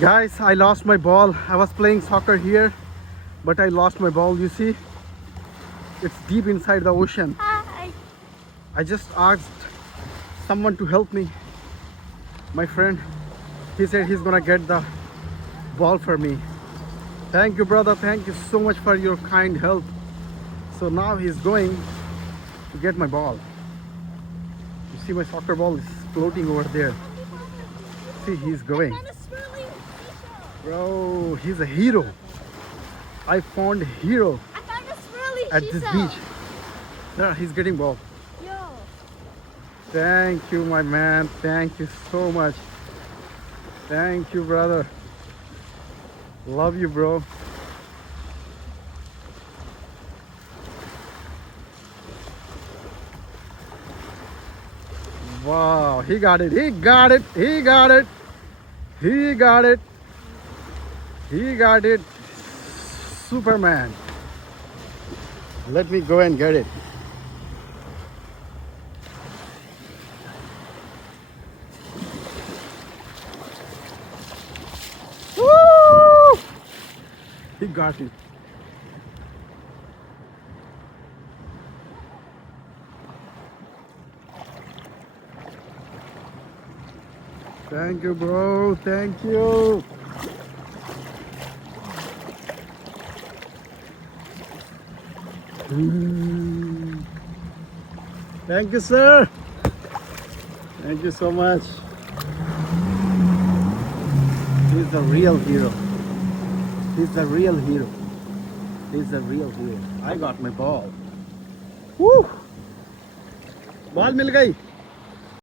Guys, I lost my ball. I was playing soccer here, but I lost my ball. You see, it's deep inside the ocean. Hi. I just asked someone to help me. My friend, he said he's gonna get the ball for me. Thank you, brother. Thank you so much for your kind help. So now he's going to get my ball. You see my soccer ball is floating over there. See, he's going. Bro, he's a hero. I found a hero I found a swirly at this beach. Yeah, he's getting ball. Yo. Thank you, my man. Thank you so much. Thank you, brother. Love you, bro. Wow, he got it. He got it. He got it. He got it. He got it. Superman. Let me go and get it. Woo! He got it. Thank you, bro. Thank you. Thank you, sir. Thank you so much. He's the real hero. He's the real hero. He's the real hero. I got my ball. Woo! Ball मिल गई.